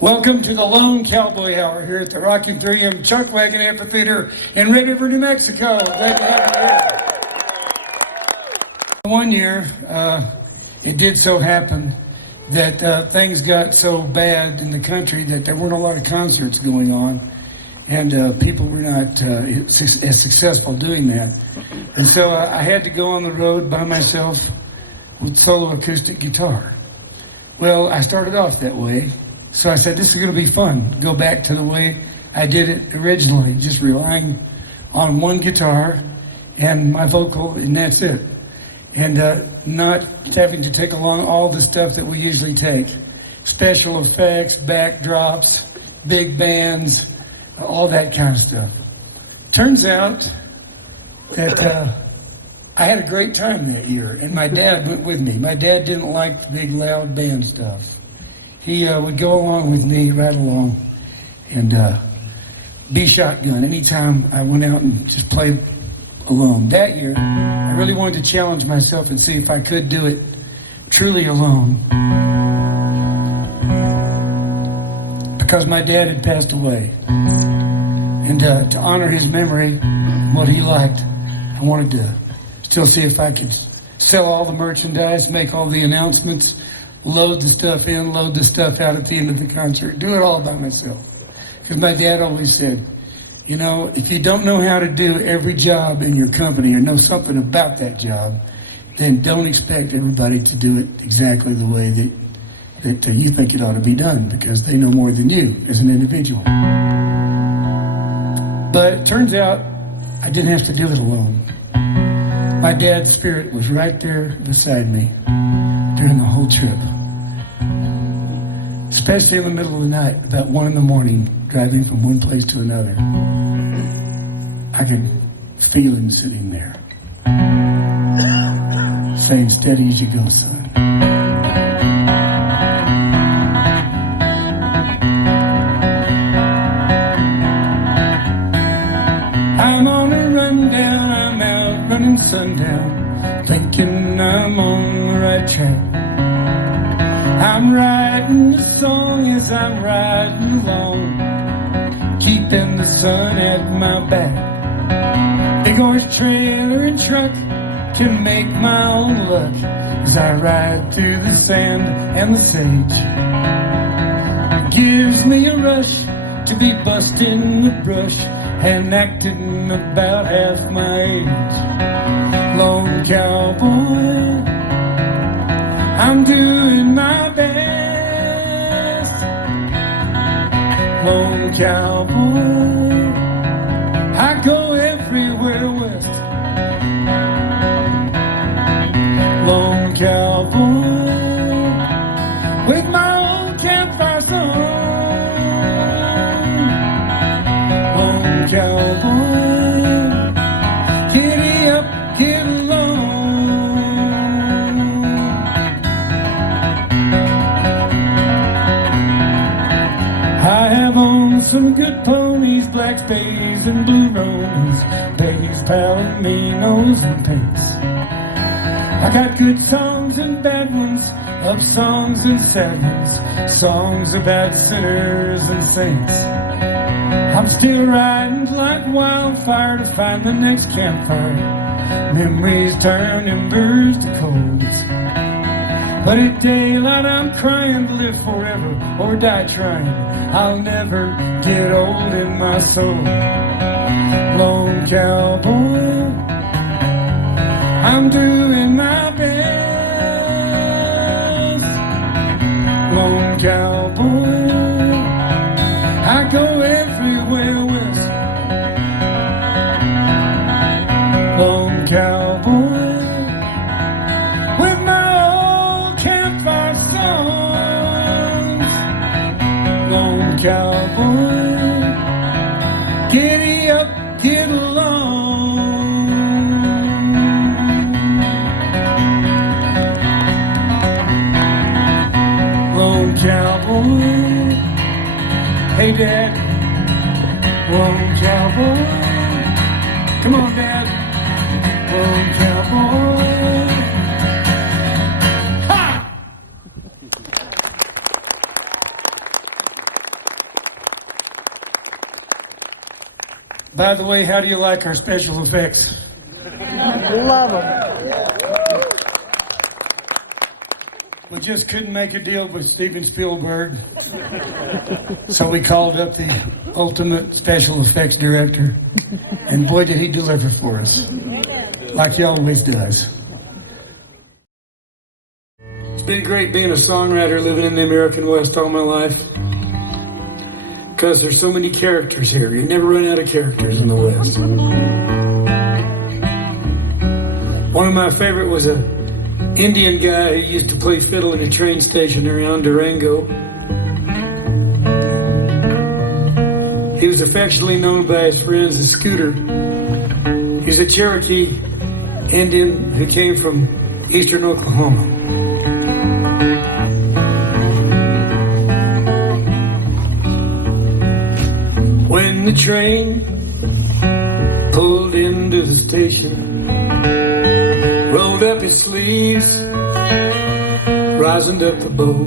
Welcome to the Lone Cowboy Hour here at the Rockin' 3M Chuck Wagon Amphitheater in Red River, New Mexico. Glad to have you here. One year, it did so happen that things got so bad in the country that there weren't a lot of concerts going on, and people were not as successful doing that. And so I had to go on the road by myself with solo acoustic guitar. Well, I started off that way. So I said, this is going to be fun. Go back to the way I did it originally, just relying on one guitar and my vocal, and that's it. And not having to take along all the stuff that we usually take. Special effects, backdrops, big bands, all that kind of stuff. Turns out that I had a great time that year, and my dad went with me. My dad didn't like the big, loud band stuff. He would go along with me, right along, and be shotgun anytime I went out and just played alone. That year, I really wanted to challenge myself and see if I could do it truly alone. Because my dad had passed away. And to honor his memory, what he liked, I wanted to still see if I could sell all the merchandise, make all the announcements, load the stuff in, load the stuff out at the end of the concert, do it all by myself. Because my dad always said, you know, if you don't know how to do every job in your company or know something about that job, then don't expect everybody to do it exactly the way that you think it ought to be done, because they know more than you as an individual. But it turns out I didn't have to do it alone. My dad's spirit was right there beside me during the whole trip. Especially in the middle of the night, about 1 a.m, driving from one place to another. I could feel him sitting there, saying, steady as you go, son. I'm on a rundown, I'm out running sundown, thinking I'm on the right track. I'm writing the song as I'm riding along, keeping the sun at my back. Big horse trailer and truck can make my own luck as I ride through the sand and the sage. It gives me a rush to be busting the brush and acting about half my age. Lone cowboy, I'm doing my best. Lone cowboy, I go everywhere west. Lone cowboy, with my old campfire song. Lone cowboy, giddy up, get along. I have on some good ponies, black stays and blue roans, bays, palominos and paints. I got good songs and bad ones, love songs and sad ones, songs about sinners and saints. I'm still riding like wildfire to find the next campfire. Memories turn embers to coals. But at daylight I'm crying to live forever or die trying. I'll never get old in my soul. Lone cowboy, I'm doing my best. Lone cowboy, I go everywhere west. Lone cowboy, with my old campfire songs. Lone cowboy, giddy up, get along. Lone cowboy, hey Dad. Lone cowboy, come on Dad. Lone cowboy, ha! By the way, how do you like our special effects? Love them. We just couldn't make a deal with Steven Spielberg, so we called up the ultimate special effects director, and boy did he deliver for us, like he always does. It's been great being a songwriter living in the American West all my life, because there's so many characters here. You never run out of characters in the West. One of my favorite was a Indian guy who used to play fiddle in a train station around Durango. He was affectionately known by his friends as Scooter. He's a Cherokee Indian who came from eastern Oklahoma. When the train pulled into the station, rolled up his sleeves, rosined up the bow,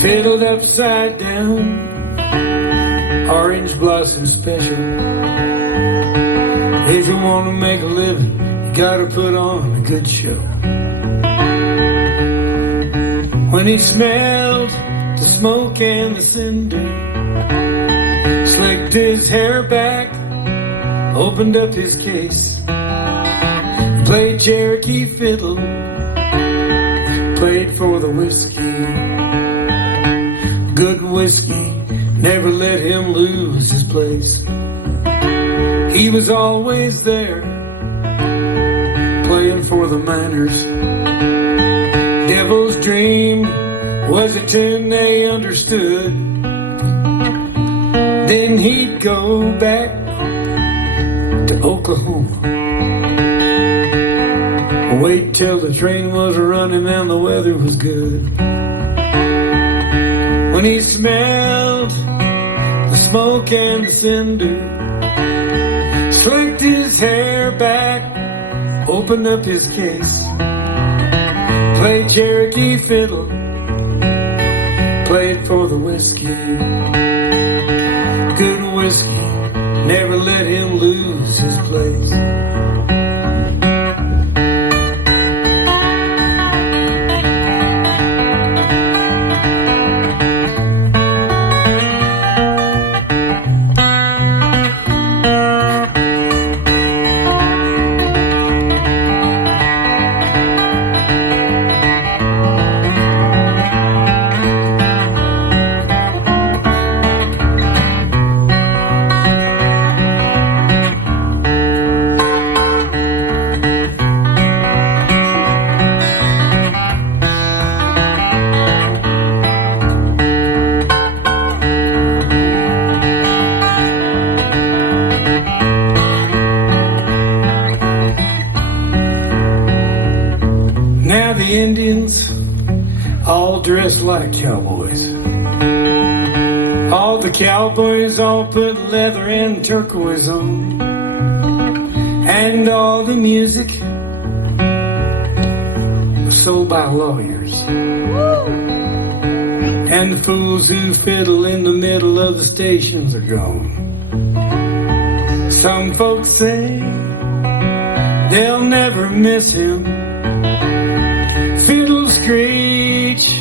fiddled upside down, orange blossom special. If you want to make a living, you gotta put on a good show. When he smelled the smoke and the cinder, slicked his hair back, opened up his case, played Cherokee fiddle, played for the whiskey. Good whiskey never let him lose his place. He was always there, playing for the miners. Devil's Dream was a tune they understood. Then he'd go back to Oklahoma, wait till the train was running and the weather was good. When he smelled the smoke and the cinder, slicked his hair back, opened up his case, played Cherokee fiddle, played for the whiskey. Good whiskey never let him lose his place. Now the Indians all dress like cowboys. All the cowboys all put leather and turquoise on. And all the music was sold by lawyers. And the fools who fiddle in the middle of the stations are gone. Some folks say they'll never miss him. Fiddle screech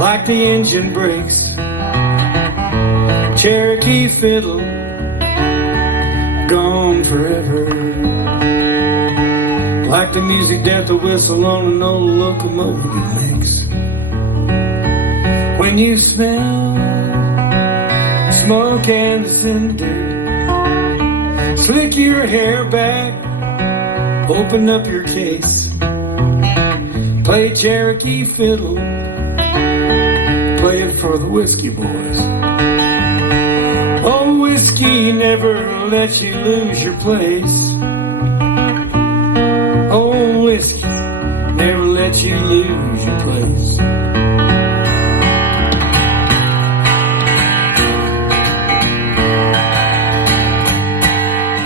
like the engine brakes. Cherokee fiddle gone forever, like the music that the whistle on an old locomotive makes. When you smell smoke and cinder, slick your hair back, open up your case, play Cherokee fiddle, play it for the whiskey boys. Oh, whiskey never let you lose your place. Oh, whiskey never let you lose your place.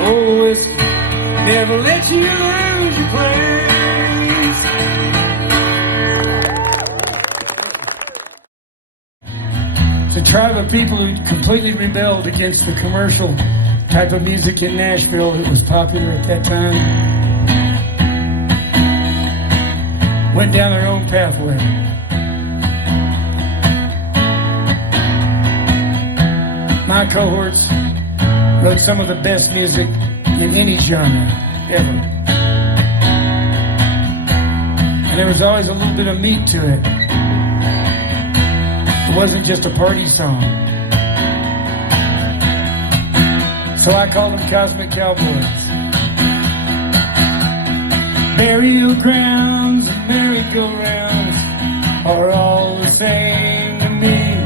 Oh, whiskey never let you lose your place. It's a tribe of people who completely rebelled against the commercial type of music in Nashville that was popular at that time went down their own pathway. My cohorts wrote some of the best music in any genre ever. And there was always a little bit of meat to it. It wasn't just a party song. So I call them Cosmic Cowboys. Burial grounds and merry-go-rounds are all the same to me.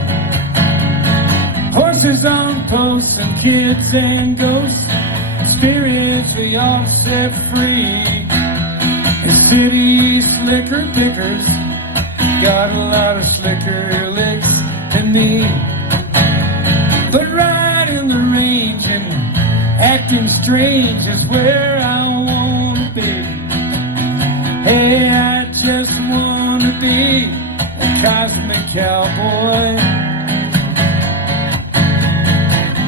Horses on posts and kids and ghosts, spirits we all set free. And city slicker pickers got a lot of slicker licks than me. But right in the range and acting strange is where I wanna be. Hey, I just wanna be a cosmic cowboy.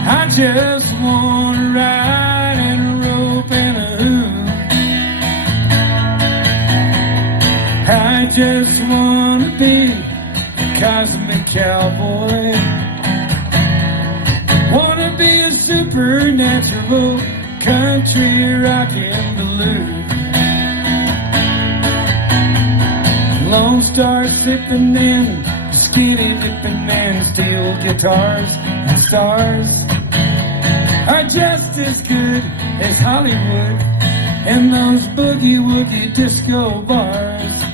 I just wanna ride in a rope and a hoop. I just wanna be a cosmic cowboy. Wanna be a supernatural country rockin' blues. Lone Star sipping in, skinny dipping man, steel guitars and stars are just as good as Hollywood and those boogie-woogie disco bars.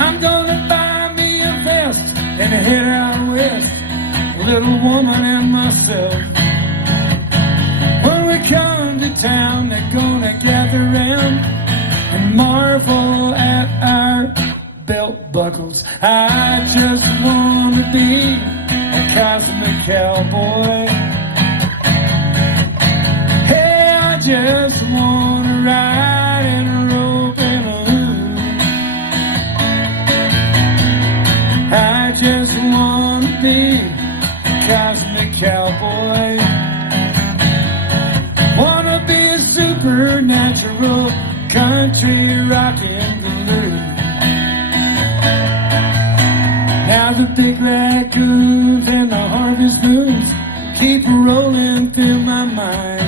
I'm gonna buy me a vest and head out west, little woman and myself. When we come to town, they're gonna gather round and marvel at our belt buckles. I just wanna be a cosmic cowboy. Hey, I just wanna ride in a rope and a hoop. I just wanna be a cosmic cowboy. Wanna be a supernatural country rockin' blues. Now the big raccoons and the harvest moons keep rolling through my mind.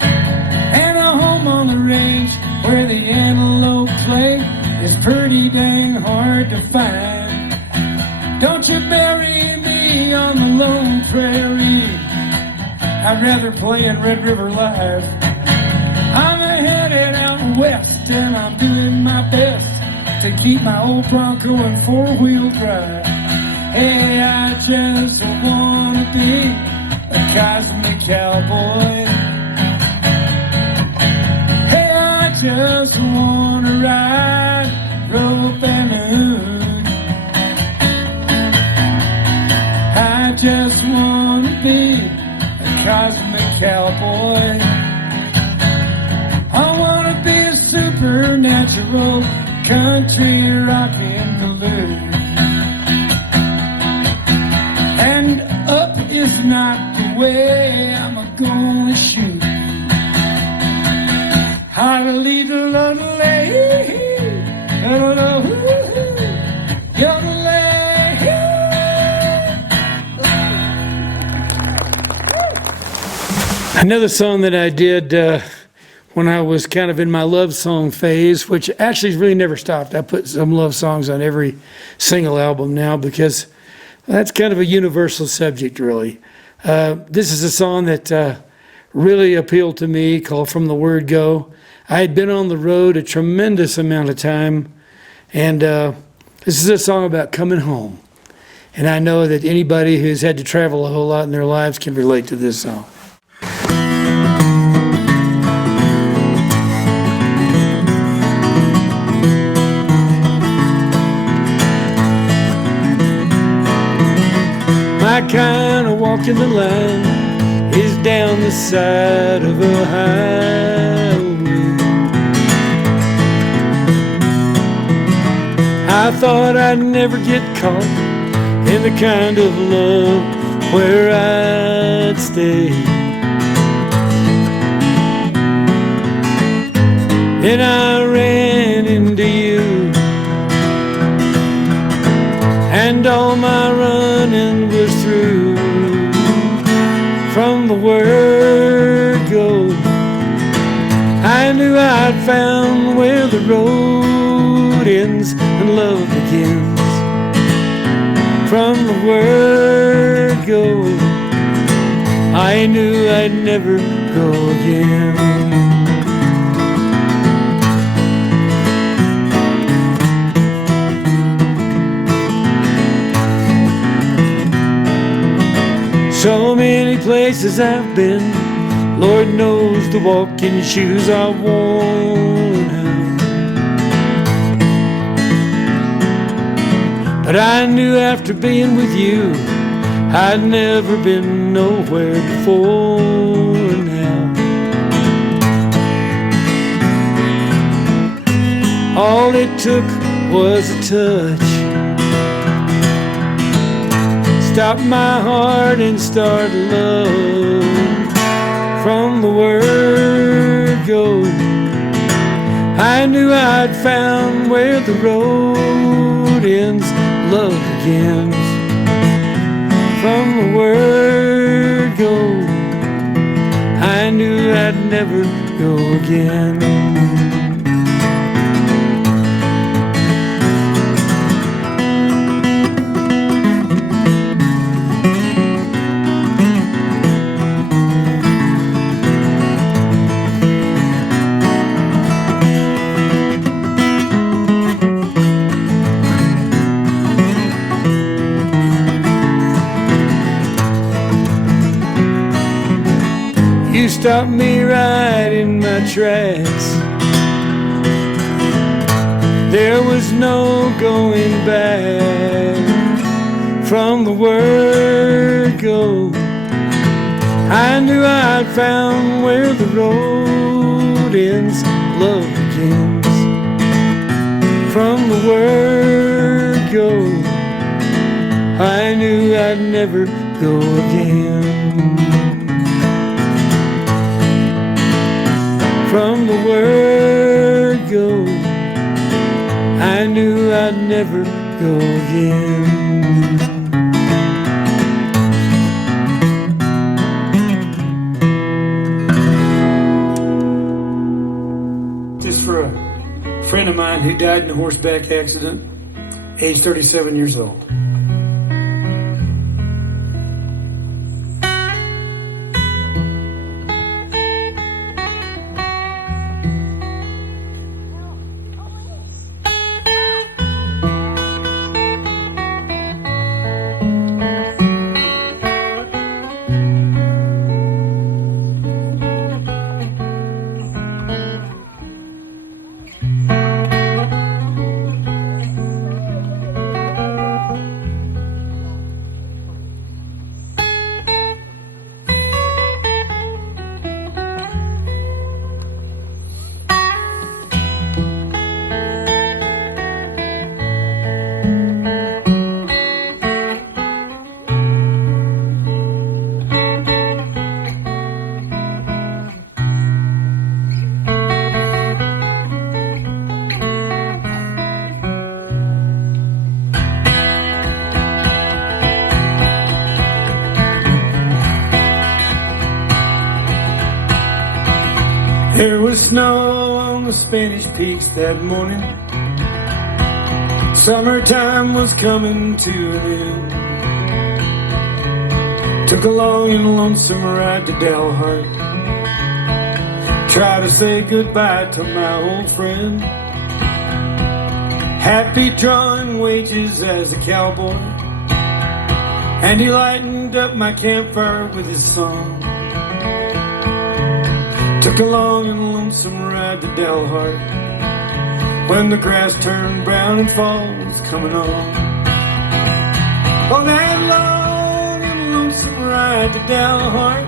And a home on the range where the antelope play is pretty dang hard to find. Don't you bury me on the lone prairie, I'd rather play in Red River Live. I'm headed out west and I'm doing my best to keep my old Bronco in four-wheel drive. Hey, I just wanna be a cosmic cowboy. Hey, I just wanna ride rope and a hood. I just wanna be a cosmic cowboy. I wanna be a supernatural country rockin' blues. And up is not the way I'm gonna shoot. Another song that I did when I was kind of in my love song phase, which actually really never stopped. I put some love songs on every single album now because that's kind of a universal subject, really. This is a song that really appealed to me, called From the Word Go. I had been on the road a tremendous amount of time, and this is a song about coming home. And I know that anybody who's had to travel a whole lot in their lives can relate to this song. My kind of walk in the line is down the side of a highway. I thought I'd never get caught in the kind of love where I'd stay. Then I ran into you, and all my running was through. From the word go, I knew I'd found where the road ends and love begins. From the word go, I knew I'd never go again. So many places I've been, Lord knows the walking shoes I've worn out. But I knew after being with you, I'd never been nowhere before now. All it took was a touch, stop my heart and start love. From the word go, I knew I'd found where the road ends, love begins. From the word go, I knew I'd never go again. You stopped me right in my tracks. There was no going back. From the word go, I knew I'd found where the road ends, love begins. From the word go, I knew I'd never go again. From the word go, I knew I'd never go again. This is for a friend of mine who died in a horseback accident, age 37 years old. There was snow on the Spanish peaks that morning. Summertime was coming to an end. Took a long and lonesome ride to Dalhart. Try to say goodbye to my old friend. Happy drawing wages as a cowboy, and he lightened up my campfire with his song. Took a long and lonesome ride to Dalhart, when the grass turned brown and fall was coming on. Oh, that long and lonesome ride to Dalhart,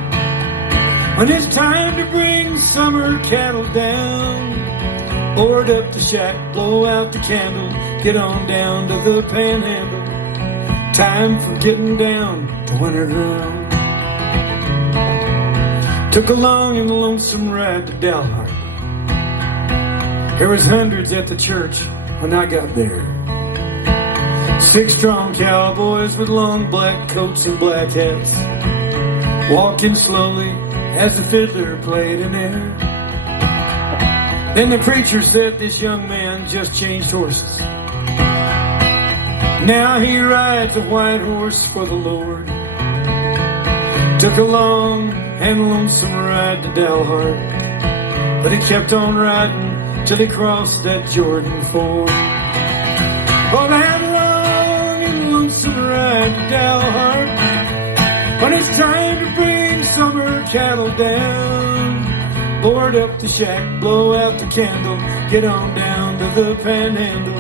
when it's time to bring summer cattle down. Board up the shack, blow out the candle, get on down to the panhandle. Time for getting down to winter ground. Took a long and lonesome ride to Dalhart, There was hundreds at the church when I got there. 6 strong cowboys with long black coats and black hats, walking slowly as the fiddler played an air. Then the preacher said this young man just changed horses. Now he rides a white horse for the Lord. Took a long and lonesome ride to Dalhart, but he kept on riding till he crossed that Jordan ford. Oh, that long and lonesome ride to Dalhart, when it's time to bring summer cattle down. Board up the shack, blow out the candle, get on down to the panhandle.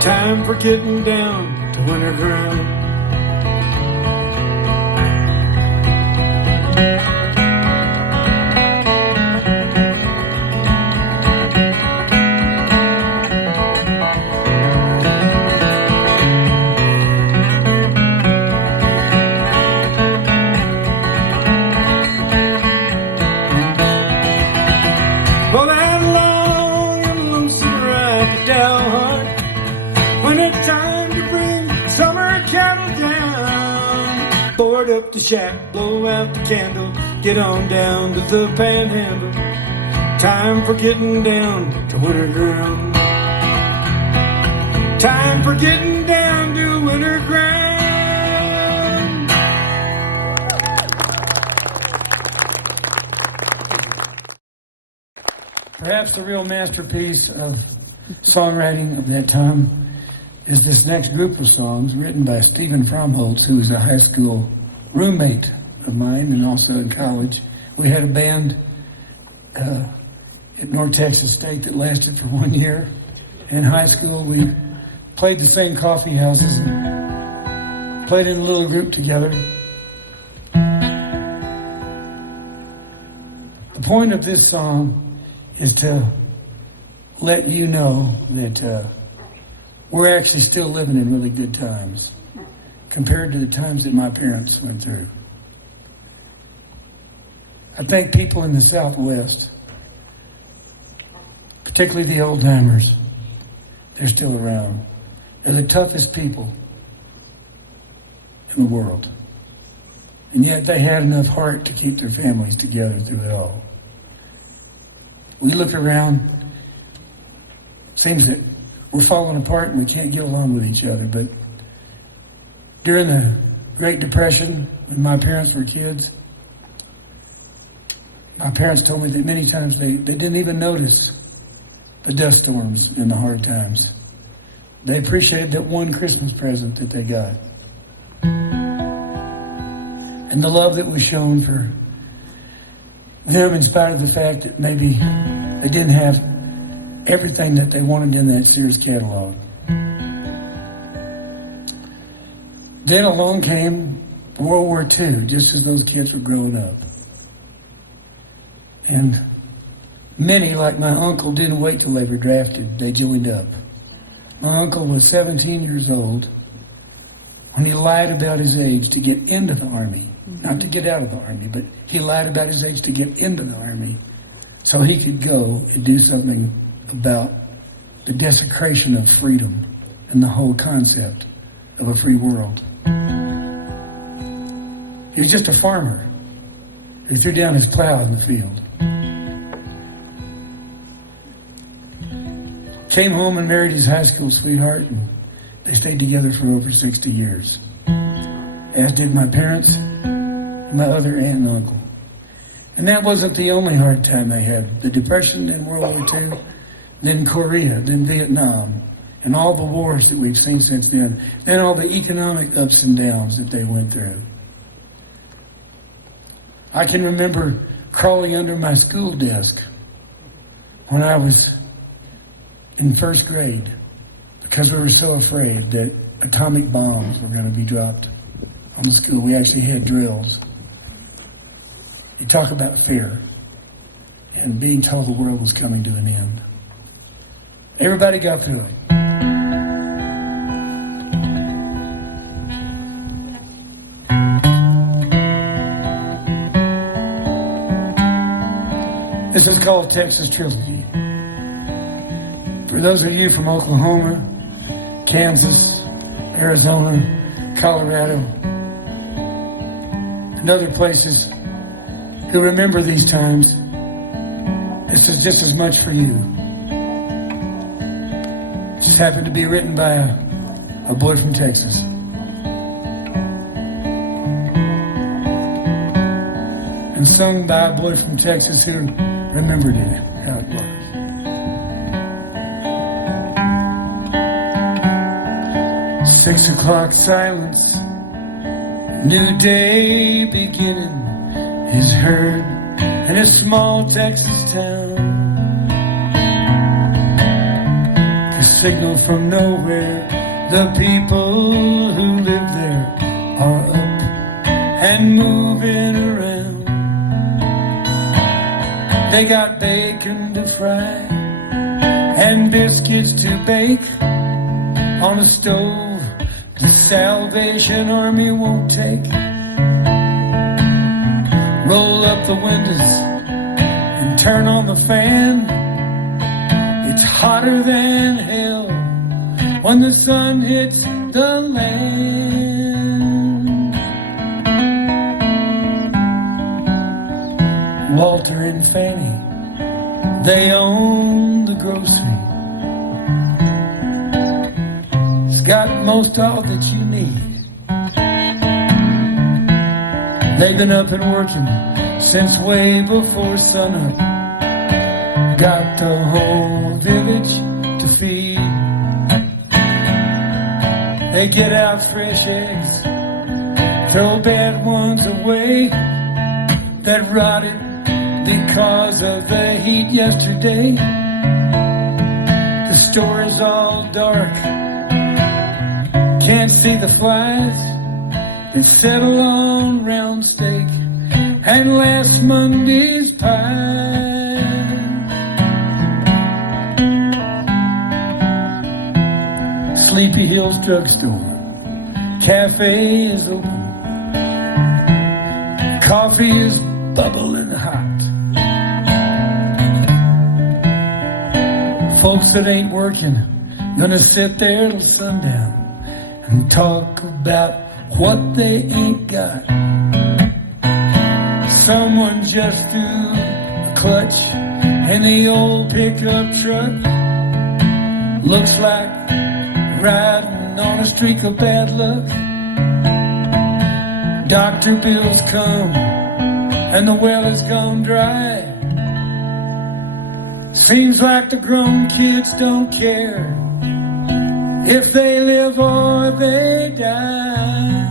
Time for getting down to winter ground. Board up the shack, blow out the candle, get on down to the panhandle. Time for getting down to winter ground. Time for getting down to winter ground. Perhaps the real masterpiece of songwriting of that time is this next group of songs written by Steven Fromholz, who was a high school roommate of mine and also in college. We had a band at North Texas State that lasted for 1 year. In high school, we played the same coffee houses and played in a little group together. The point of this song is to let you know that we're actually still living in really good times compared to the times that my parents went through. I think people in the Southwest, particularly the old timers, they're still around. They're the toughest people in the world. And yet they had enough heart to keep their families together through it all. We look around, seems that we're falling apart and we can't get along with each other. But during the Great Depression, when my parents were kids, my parents told me that many times they didn't even notice the dust storms and the hard times. They appreciated that one Christmas present that they got. And the love that was shown for them in spite of the fact that maybe they didn't have everything that they wanted in that Sears catalog. Then along came World War II, just as those kids were growing up. And many, like my uncle, didn't wait till they were drafted. They joined up. My uncle was 17 years old when he lied about his age to get into the Army. Not to get out of the Army, but he lied about his age to get into the Army so he could go and do something about the desecration of freedom and the whole concept of a free world. He was just a farmer who threw down his plow in the field. Came home and married his high school sweetheart, and they stayed together for over 60 years. As did my parents, my other aunt and uncle. And that wasn't the only hard time they had. The Depression, then World War II, then Korea, then Vietnam, and all the wars that we've seen since then all the economic ups and downs that they went through. I can remember crawling under my school desk when I was in first grade because we were so afraid that atomic bombs were going to be dropped on the school. We actually had drills. You talk about fear and being told the world was coming to an end. Everybody got through it. This is called Texas Trilogy. For those of you from Oklahoma, Kansas, Arizona, Colorado, and other places who remember these times, this is just as much for you. Just happened to be written by a boy from Texas. And sung by a boy from Texas who remembered it, how it was. 6 o'clock silence, new day beginning is heard in a small Texas town. The signal from nowhere, the people who live there are up and moving around. They got bacon to fry and biscuits to bake on a stove the Salvation Army won't take. Roll up the windows and turn on the fan. It's hotter than hell when the sun hits the land. Walter and Fanny, they own the grocery. It's got most all that you need. They've been up and working since way before sunup. Got the whole village to feed. They get out fresh eggs, throw bad ones away that rotted because of the heat yesterday. The store is all dark, can't see the flies that settle on round steak and last Monday's pie. Sleepy Hills Drugstore, cafe is open, coffee is bubbling hot. Folks that ain't working gonna sit there till sundown and talk about what they ain't got. Someone just threw a clutch in the old pickup truck. Looks like riding on a streak of bad luck. Doctor bills come and the well has gone dry. Seems like the grown kids don't care if they live or they die.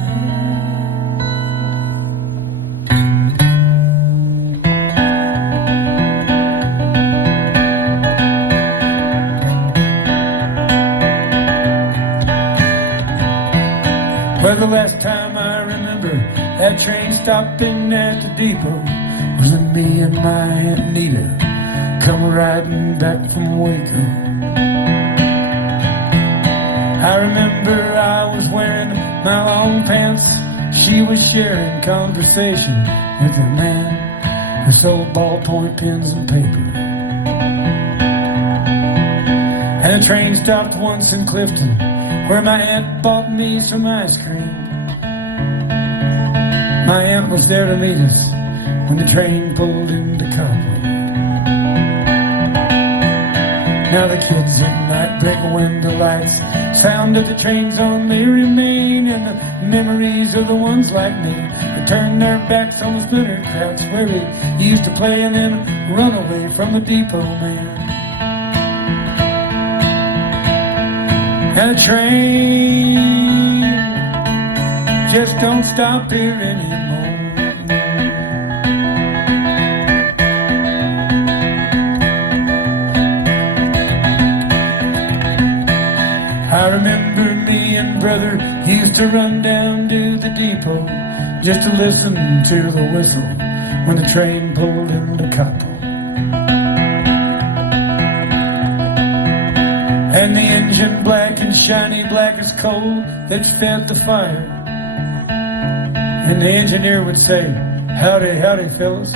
Well, the last time I remember that train stopping at the depot was when me and my Aunt Nita come riding back from Waco. I remember I was wearing my long pants. She was sharing conversation with a man who sold ballpoint pens and paper. And the train stopped once in Clifton, where my aunt bought me some ice cream. My aunt was there to meet us when the train pulled into Copland. Now the kids in night brick window lights, sound of the trains only remain, and the memories of the ones like me that turned their backs on the splintered crowds where we used to play and then run away from the depot man. And the train just don't stop here anymore. I remember me and brother used to run down to the depot just to listen to the whistle when the train pulled into Copland. And the engine black and shiny, black as coal that's fed the fire. And the engineer would say, "Howdy, howdy, fellas."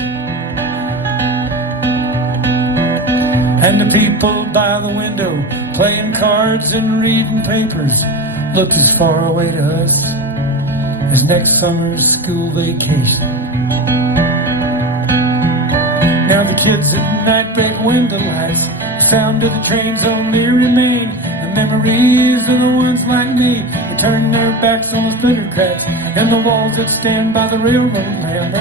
And the people by the window playing cards and reading papers looked as far away to us as next summer's school vacation. Now the kids at night beg window lights, the sound of the trains only remain. The memories of the ones like me who turn their backs on the splinter cracks and the walls that stand by the railroad man.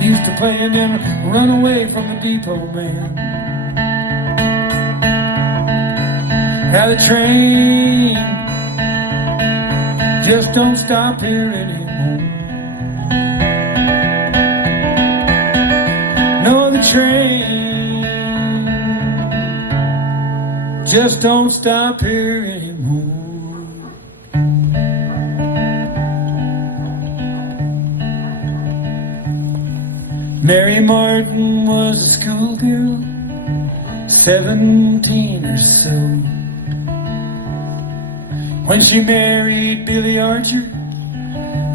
They used to play and then run away from the depot man. Now the train just don't stop here anymore. No, the train just don't stop here anymore. Mary Martin was a schoolgirl, 17 or so, when she married Billy Archer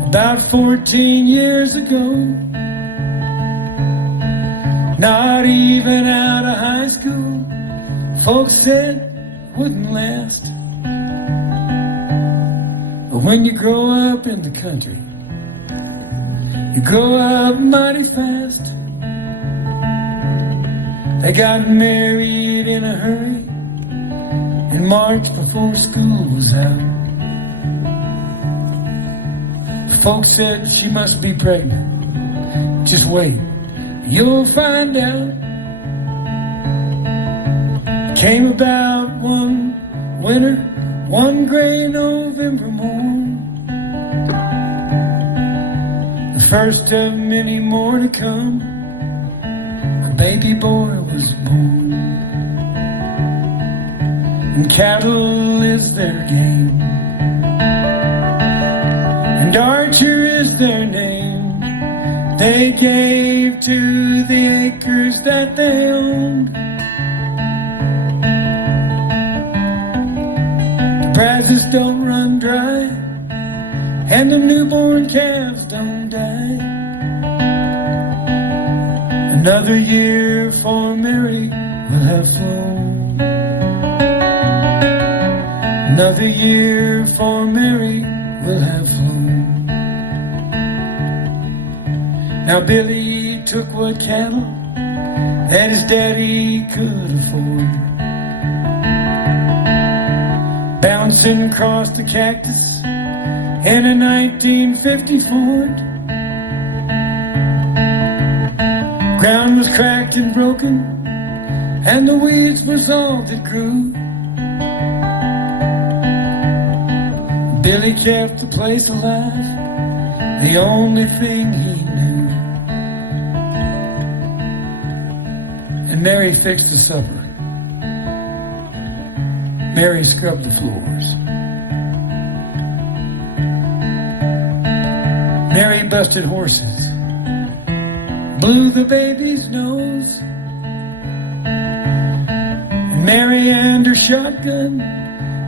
about 14 years ago. Not even out of high school, folks said wouldn't last. But when you grow up in the country, you grow up mighty fast. They got married in a hurry in March before school was out. Folks said she must be pregnant. Just wait, you'll find out. Came about one winter, one gray November morn, the first of many more to come. A baby boy was born, and cattle is their game, and Archer is their name. They gave to the acres that they owned. The brazos don't run dry, and the newborn calves don't die. Another year for Mary will have flown. Another year for Mary will have flown. Now Billy took what cattle that his daddy could afford, bouncing across the cactus in a 1950 Ford. Ground was cracked and broken, and the weeds was all that grew. Billy kept the place alive, the only thing he knew. And Mary fixed the supper. Mary scrubbed the floors. Mary busted horses, blew the baby's nose. And Mary and her shotgun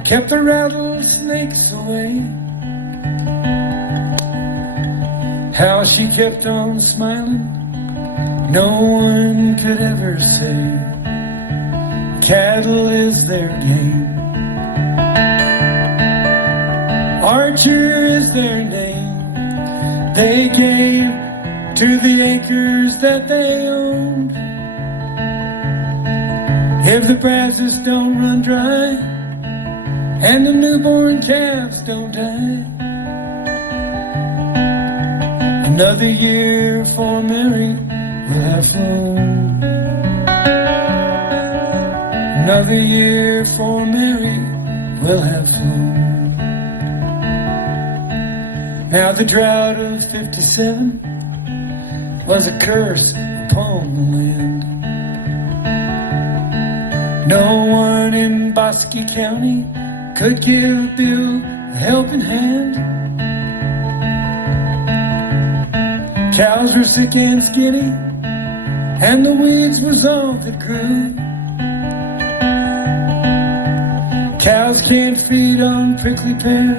kept the rattlesnakes away. How she kept on smiling, no one could ever say. Cattle is their game, Archer is their name. They gave to the acres that they owned. If the brazos don't run dry, and the newborn calves don't die, another year for Mary will have flown. Another year for Mary will have flown. Now the drought of 57 was a curse upon the land. No one in Bosque County could give Bill a helping hand. Cows were sick and skinny, and the weeds was all that grew. Cows can't feed on prickly pear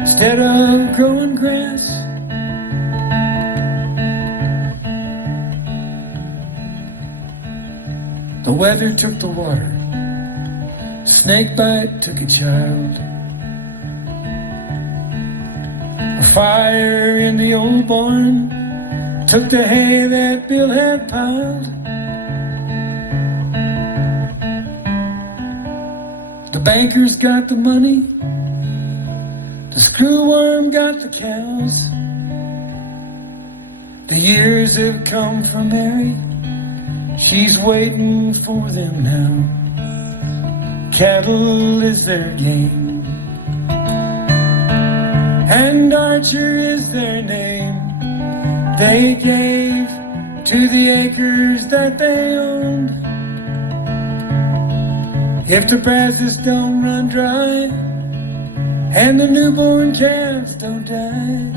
instead of growing grass. The weather took the water. Snake bite took a child. A fire in the old barn took the hay that Bill had piled. The bankers got the money. The screwworm got the cows. The years have come for Mary. She's waiting for them now. Cattle is their game, and Archer is their name. They gave to the acres that they owned. If the brazos don't run dry and the newborn calves don't die,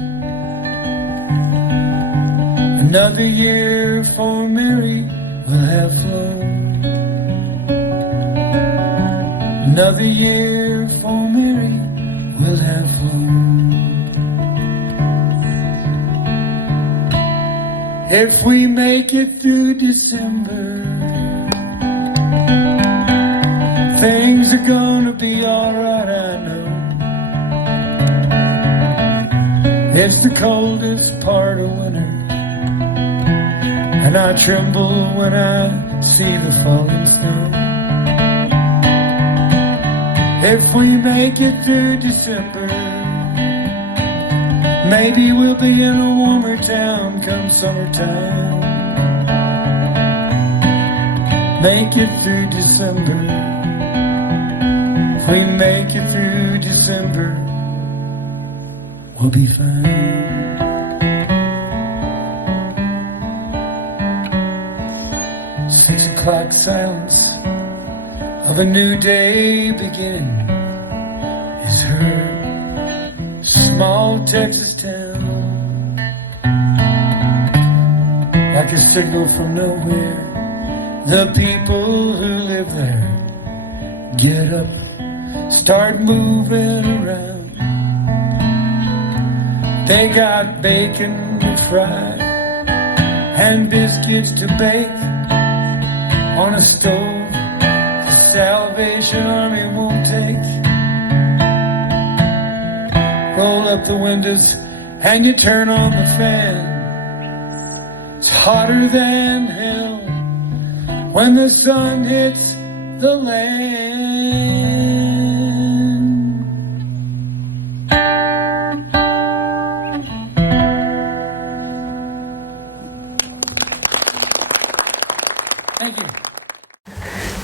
another year for Mary will have flown. Another year for Mary will have flown. If we make it through December, things are gonna be alright, I know. It's the coldest part of winter, and I tremble when I see the falling snow. If we make it through December, maybe we'll be in a warmer town come summertime. Make it through December. If we make it through December, we'll be fine. 6 o'clock silence of a new day beginning is heard. Small Texas town, like a signal from nowhere. The people who live there get up, start moving around. They got bacon to fry and biscuits to bake on a stove the Salvation Army won't take. Roll up the windows and you turn on the fan. It's hotter than hell when the sun hits the land. Thank you.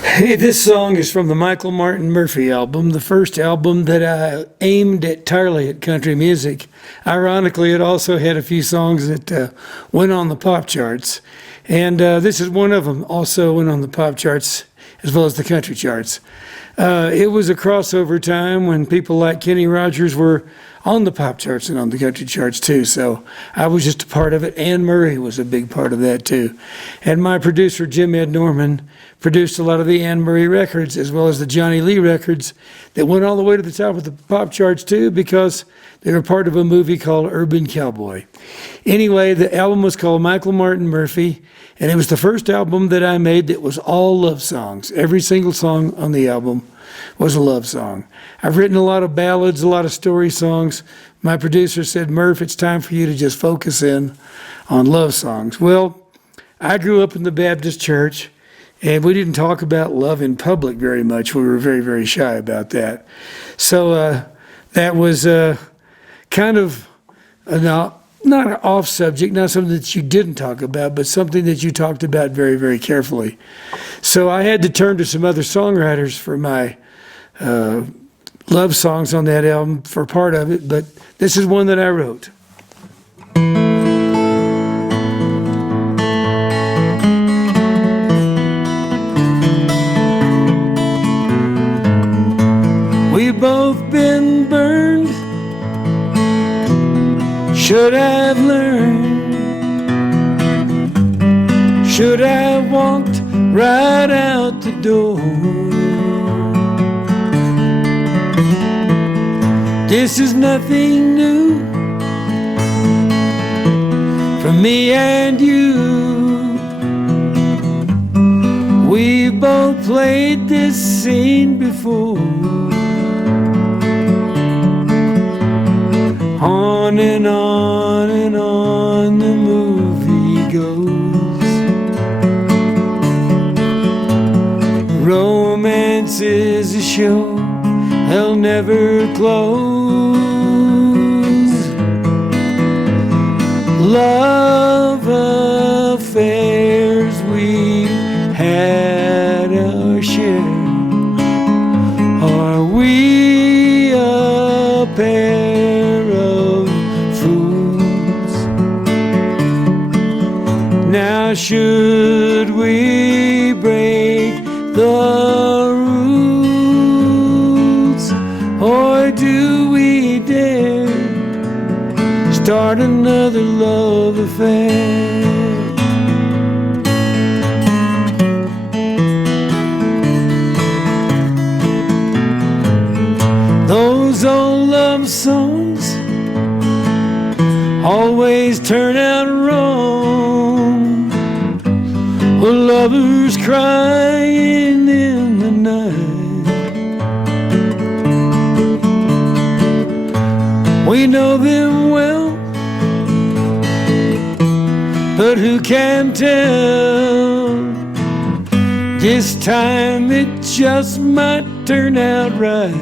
Hey, this song is from the Michael Martin Murphy album, the first album that I aimed entirely at country music. Ironically, it also had a few songs that went on the pop charts. And this is one of them, also went on the pop charts as well as the country charts. It was a crossover time when people like Kenny Rogers were on the pop charts and on the country charts too. So I was just a part of it. Anne Murray was a big part of that too. And my producer, Jim Ed Norman, produced a lot of the Anne Murray records as well as the Johnny Lee records that went all the way to the top of the pop charts too, because they were part of a movie called Urban Cowboy. Anyway, the album was called Michael Martin Murphy, and it was the first album that I made that was all love songs. Every single song on the album was a love song. I've written a lot of ballads, a lot of story songs. My producer said, Murph, it's time for you to just focus in on love songs. Well, I grew up in the Baptist church, and we didn't talk about love in public very much. We were very, very shy about that. So that was kind of not an off subject, not something that you didn't talk about, but something that you talked about very, very carefully. So I had to turn to some other songwriters for my love songs on that album for part of it, but this is one that I wrote. We've both been burned, should have learned, should have walked right out the door. This is nothing new for me and you. We both played this scene before. On and on and on the movie goes. Romance is a show they'll never close. Love affairs, we've had our share. Are we a pair of fools? Now should we break the rules, or do we dare start another love affair? Those old love songs always turn out wrong. Lovers crying in the night. We know them well, but who can tell? This time it just might turn out right.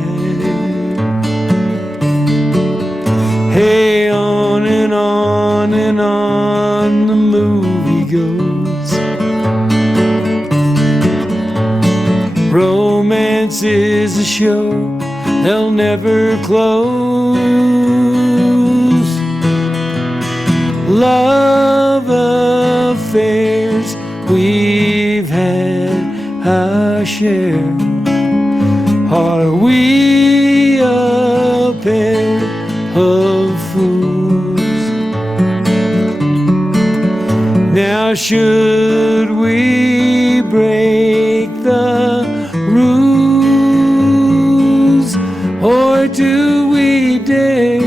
Hey, on and on and on the movie goes. Romance is a show they'll never close. Love affairs, we've had our share. Are we a pair of fools? Now should we break the rules, or do we dare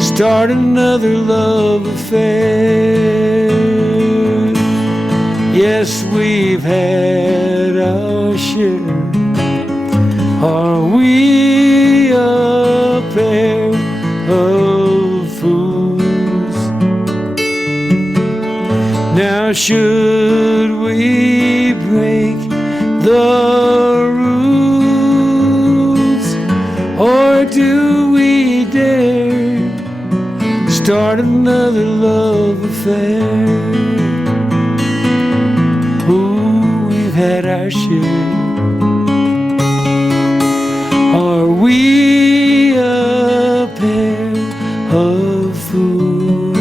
start another love affair? Yes, we've had our share. Are we a pair of fools? Now should we break the rules, or do we dare start another love affair? Ooh, we've had our share. Are we a pair of fools?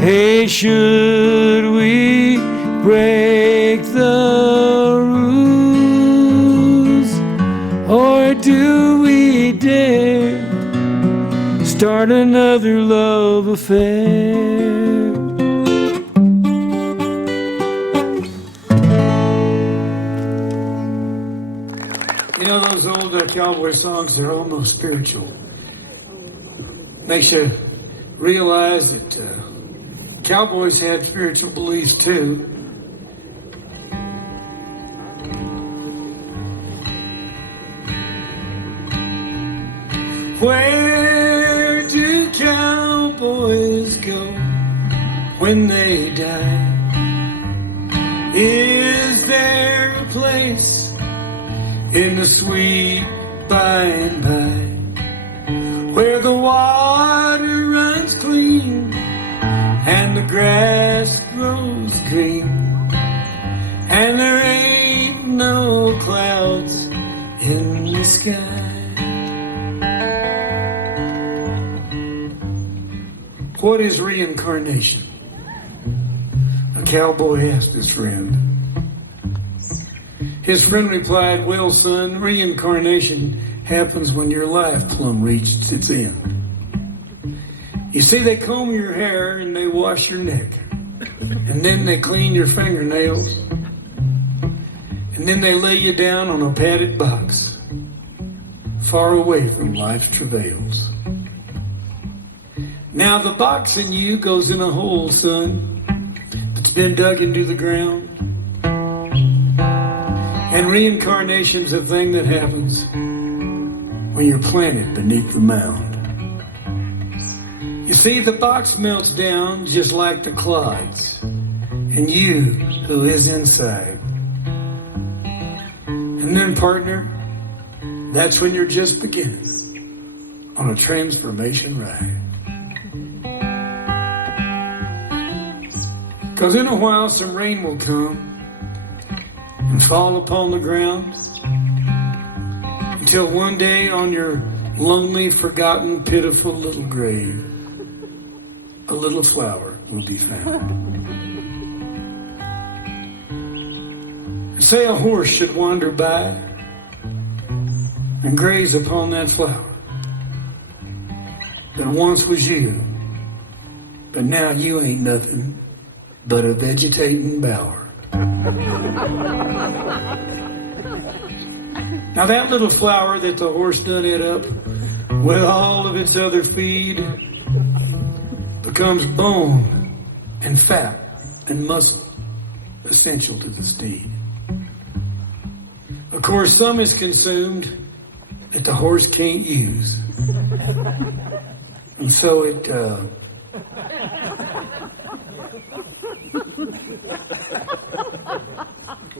Hey, should we break the rules, or do we dare start another love affair? You know, those old cowboy songs are almost spiritual. Makes you realize that cowboys had spiritual beliefs too. Where do cowboys go when they die? Is there a place in the sweet by and by where the water runs clean and the grass grows green and there ain't no clouds in the sky? What is reincarnation? A cowboy asked his friend. His friend replied, well, son, reincarnation happens when your life plumb reached its end. You see, they comb your hair and they wash your neck. And then they clean your fingernails. And then they lay you down on a padded box, far away from life's travails. Now the box in you goes in a hole, son, but It's been dug into the ground. And reincarnation's a thing that happens when you're planted beneath the mound. You see, the box melts down just like the clods, and you who is inside. And then, partner, that's when you're just beginning on a transformation ride. 'Cause in a while some rain will come and fall upon the ground, until one day on your lonely, forgotten, pitiful little grave, a little flower will be found. Say a horse should wander by and graze upon that flower that once was you, but now you ain't nothing but a vegetating bower. Now that little flower that the horse done it up with all of its other feed becomes bone and fat and muscle essential to the steed. Of course, some is consumed that the horse can't use. And so it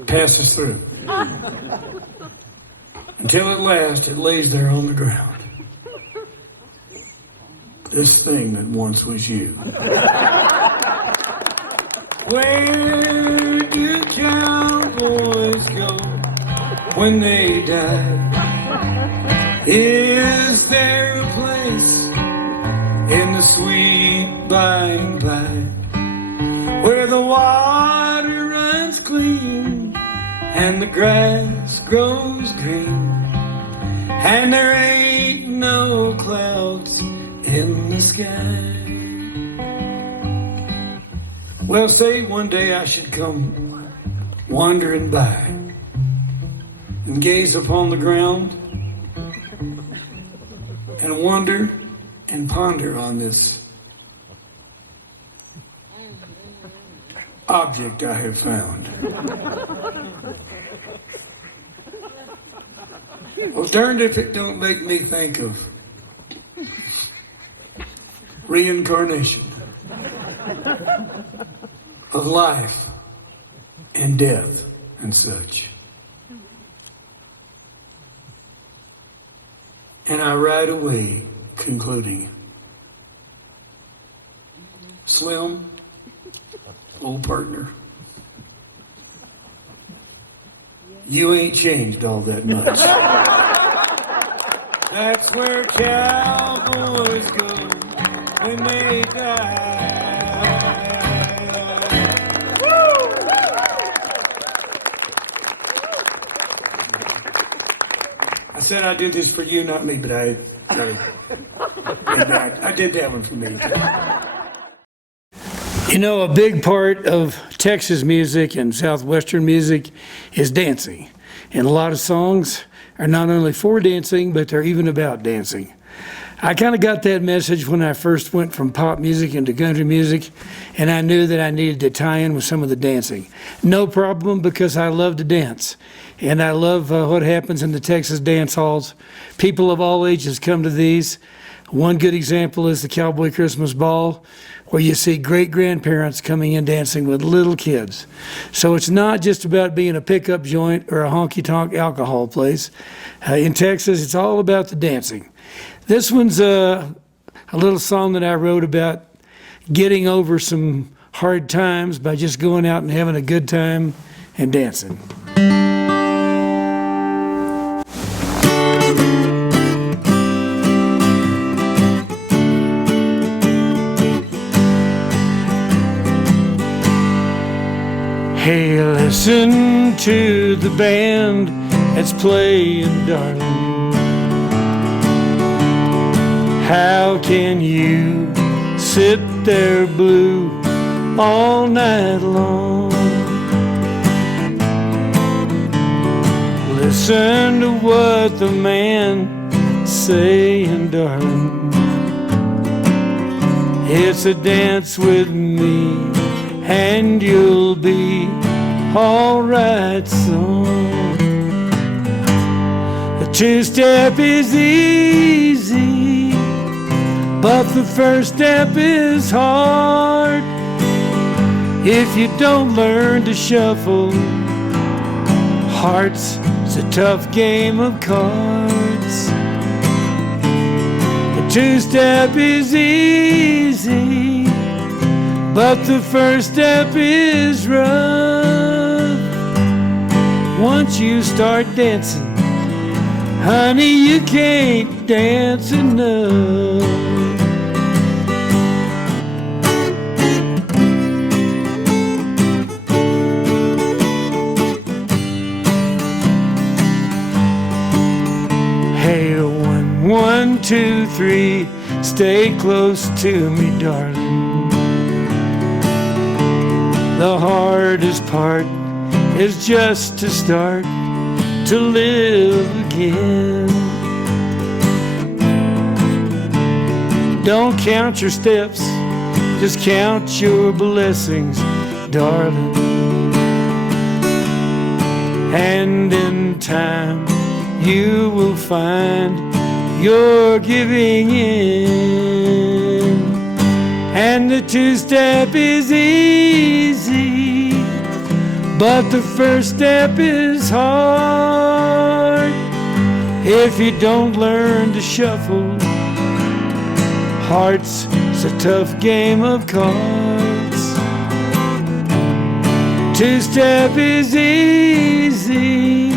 passes through. Until at last it lays there on the ground. This thing that once was you. Where do cowboys go when they die? Is there a place in the sweet by and by where the water runs clean and the grass grows green and there ain't no clouds in the sky? Well, say one day I should come wandering by and gaze upon the ground and wonder and ponder on this object I have found. Well, darned if it don't make me think of reincarnation, of life and death and such. And I ride away concluding, Slim, old partner, you ain't changed all that much. That's where cowboys go when they die. I said I did this for you, not me, but I did that one for me. You know, a big part of Texas music and Southwestern music is dancing. And a lot of songs are not only for dancing, but they're even about dancing. I kind of got that message when I first went from pop music into country music, and I knew that I needed to tie in with some of the dancing. No problem, because I love to dance. And I love what happens in the Texas dance halls. People of all ages come to these. One good example is the Cowboy Christmas Ball, where you see great-grandparents coming in dancing with little kids. So it's not just about being a pickup joint or a honky-tonk alcohol place. In Texas, it's all about the dancing. This one's a little song that I wrote about getting over some hard times by just going out and having a good time and dancing. Hey, listen to the band that's playing, darling. How can you sit there blue all night long? Listen to what the man's saying, darling. It's a dance with me and you'll be alright soon. A two-step is easy, but the first step is hard. If you don't learn to shuffle, hearts, it's a tough game of cards. A two-step is easy, but the first step is rough. Once you start dancing, honey, you can't dance enough. Hey, 1, 1, 2, 3, stay close to me, darling. The hardest part is just to start to live again. Don't count your steps, just count your blessings, darling. And in time, you will find you're giving in. And the two-step is easy, but the first step is hard. If you don't learn to shuffle, hearts, it's a tough game of cards. Two-step is easy,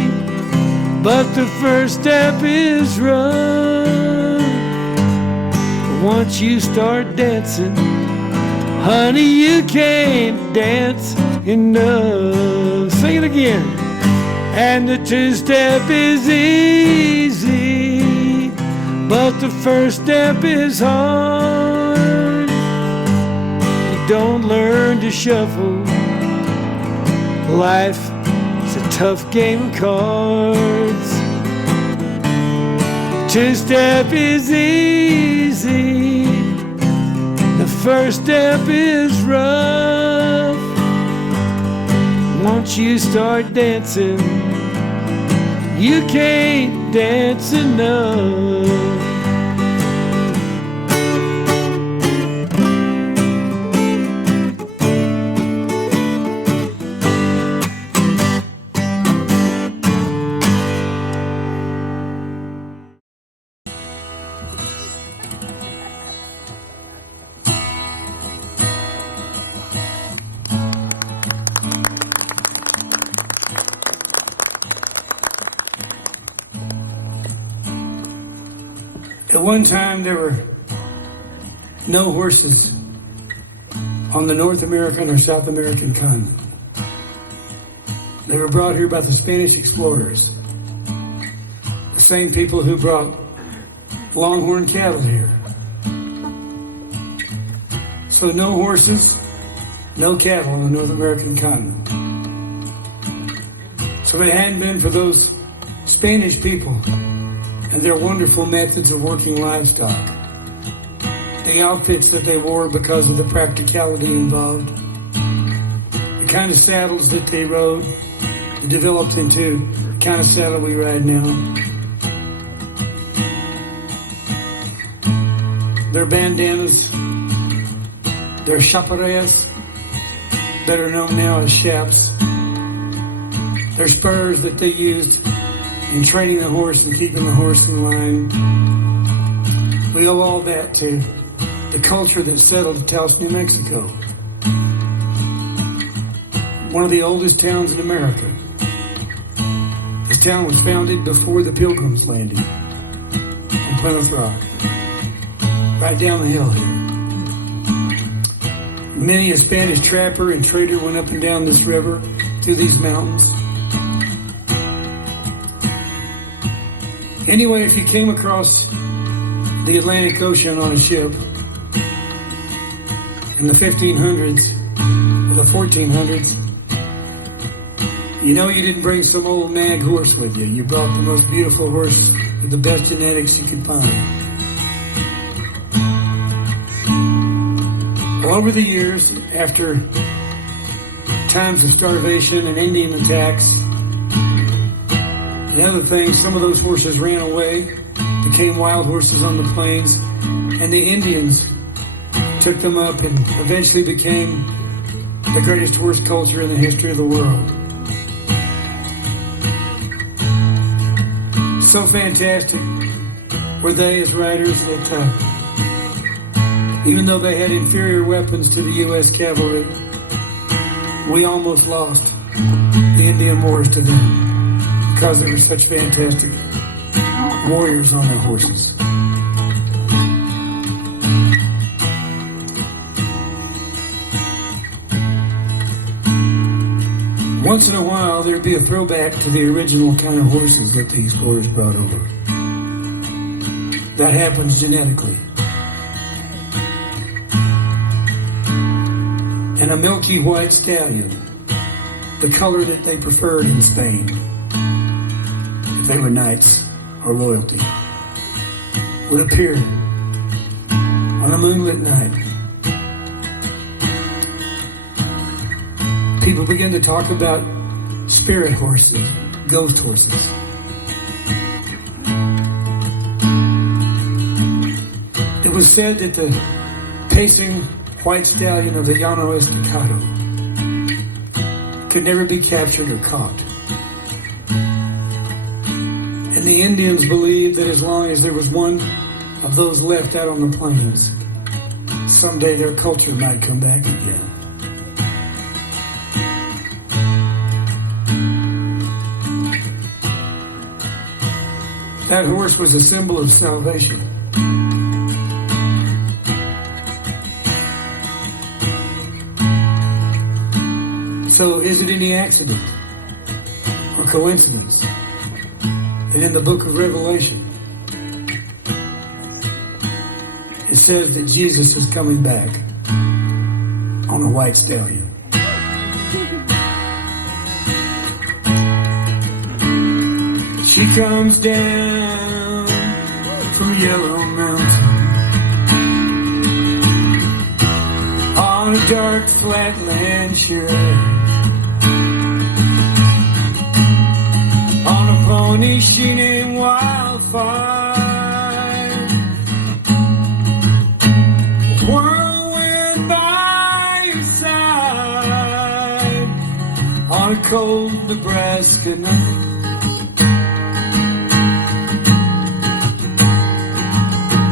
but the first step is rough. Once you start dancing, honey, you can't dance enough. Sing it again. And the two-step is easy, but the first step is hard. You don't learn to shuffle, life is a tough game of cards. Two-step is easy, the first step is rough. Once you start dancing, you can't dance enough. At one time, there were no horses on the North American or South American continent. They were brought here by the Spanish explorers, the same people who brought longhorn cattle here. So no horses, no cattle on the North American continent. So if it hadn't been for those Spanish people and their wonderful methods of working livestock, the outfits that they wore because of the practicality involved, the kind of saddles that they rode, developed into the kind of saddle we ride now. Their bandanas, their chaparreras, better known now as chaps, their spurs that they used in training the horse and keeping the horse in line. We owe all that to the culture that settled Taos, New Mexico. One of the oldest towns in America. This town was founded before the Pilgrims landed in Plymouth Rock, right down the hill here. Many a Spanish trapper and trader went up and down this river through these mountains. Anyway, if you came across the Atlantic Ocean on a ship in the 1500s or the 1400s, you know you didn't bring some old nag horse with you. You brought the most beautiful horse with the best genetics you could find. Well, over the years, after times of starvation and Indian attacks and other things, some of those horses ran away, became wild horses on the plains, and the Indians took them up and eventually became the greatest horse culture in the history of the world. So fantastic were they as riders that even though they had inferior weapons to the U.S. cavalry, we almost lost the Indian wars to them because they were such fantastic warriors on their horses. Once in a while, there'd be a throwback to the original kind of horses that these warriors brought over. That happens genetically. And a milky white stallion, the color that they preferred in Spain, if they were knights or royalty, would appear on a moonlit night. People begin to talk about spirit horses, ghost horses. It was said that the pacing white stallion of the Llano Estacado could never be captured or caught. And the Indians believed that as long as there was one of those left out on the plains, someday their culture might come back again. That horse was a symbol of salvation. So is it any accident or coincidence that in the book of Revelation it says that Jesus is coming back on a white stallion? She comes down from Yellow Mountain on a dark flatland chariot, on a pony she named Wildfire, a whirlwind by your side, on a cold Nebraska night.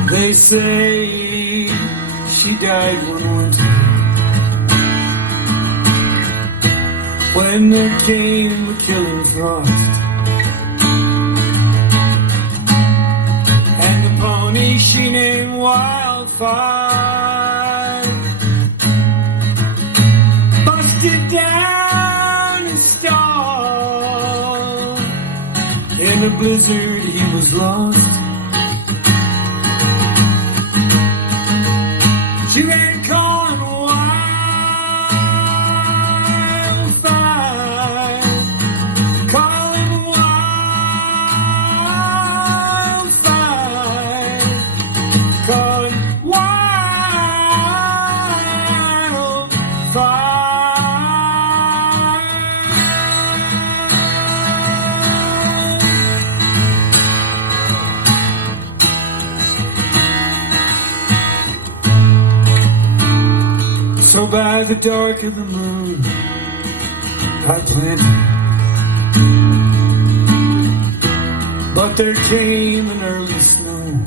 They say she died one winter when there came a killing frost, and the pony she named Wildfire busted down and stalled. In a blizzard he was lost. She ran calling Wildfire, calling Wildfire, calling Wildfire. So by the dark of the moon, I planted, but there came an early snow.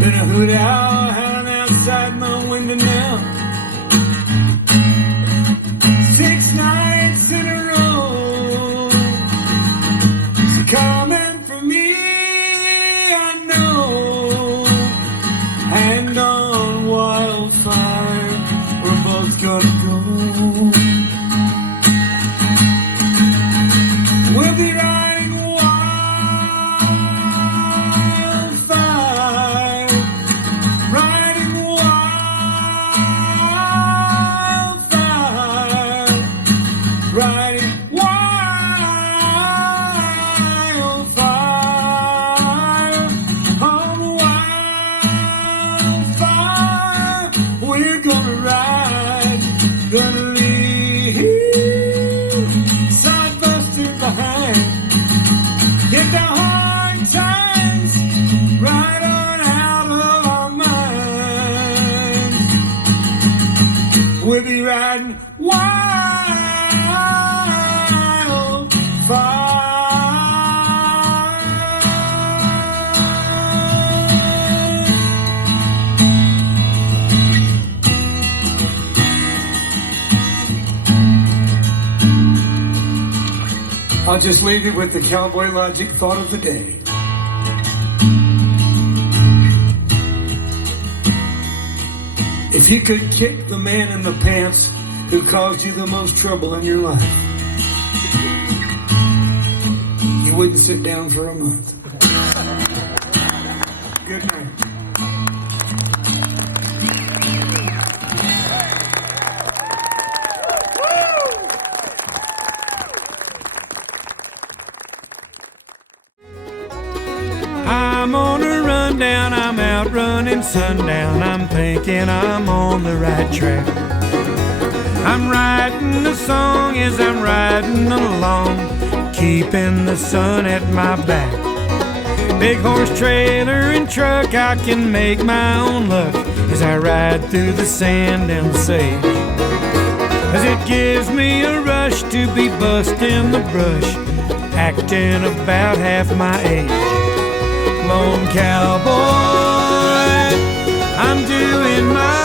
Been a hoot owl howling outside my window now, 6 nights in a row. It's coming for me, I know. And on Wildfire, we're both gonna go. We'll be riding wild. I'll just leave you with the cowboy logic thought of the day. If you could kick the man in the pants who caused you the most trouble in your life, you wouldn't sit down for a month. Good night. I'm on a rundown, I'm out running sundown. I'm thinking I'm on the right track. I'm writing a song as I'm riding along, keeping the sun at my back. Big horse trailer and truck, I can make my own luck as I ride through the sand and the sage. As it gives me a rush to be busting the brush, acting about half my age. Lone cowboy, I'm doing my